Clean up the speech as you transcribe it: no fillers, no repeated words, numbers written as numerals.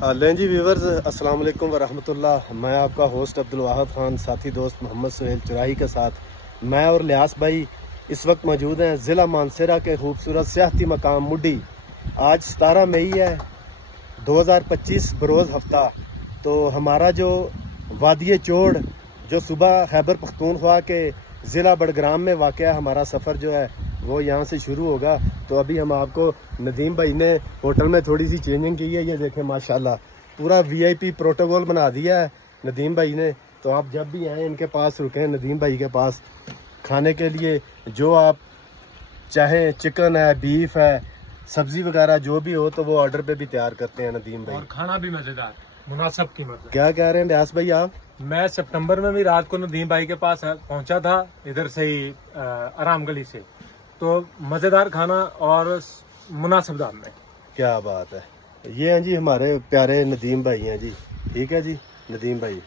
लें जी व्यूवर्स, अस्सलाम वालेकुम वरहमतुल्लाह। मैं आपका होस्ट अब्दुल वाहिद खान, साथी दोस्त मोहम्मद सुहेल चुराही के साथ मैं और लियास भाई इस वक्त मौजूद हैं ज़िला मानसरा के खूबसूरत सियाहती मकाम मुड्डी। आज 17 मई है 2025 बरोज़ हफ्ता। तो हमारा जो वादी चोड़ जो सुबह खैबर पख्तूनख्वा के ज़िला बड़ग्राम में वाक़या हमारा सफ़र जो है वो यहाँ से शुरू होगा। तो अभी हम आपको नदीम भाई ने होटल में थोड़ी सी चेंजिंग की है, ये देखें माशाल्लाह पूरा वीआईपी प्रोटोकॉल बना दिया है नदीम भाई ने। तो आप जब भी आएँ इनके पास रुकें, नदीम भाई के पास खाने के लिए जो आप चाहें, चिकन है, बीफ है, सब्ज़ी वगैरह जो भी हो तो वो ऑर्डर पे भी तैयार करते हैं नदीम भाई। और खाना भी मजेदार, मुनासिब कीमत में। क्या कह रहे हैं लियास भाई आप? मैं सितंबर में भी रात को नदीम भाई के पास पहुंचा था, इधर से ही आराम गली से। तो मजेदार खाना और मुनासिब दाम में। क्या बात है। ये हैं जी हमारे प्यारे नदीम भाई हैं जी। ठीक है जी नदीम भाई।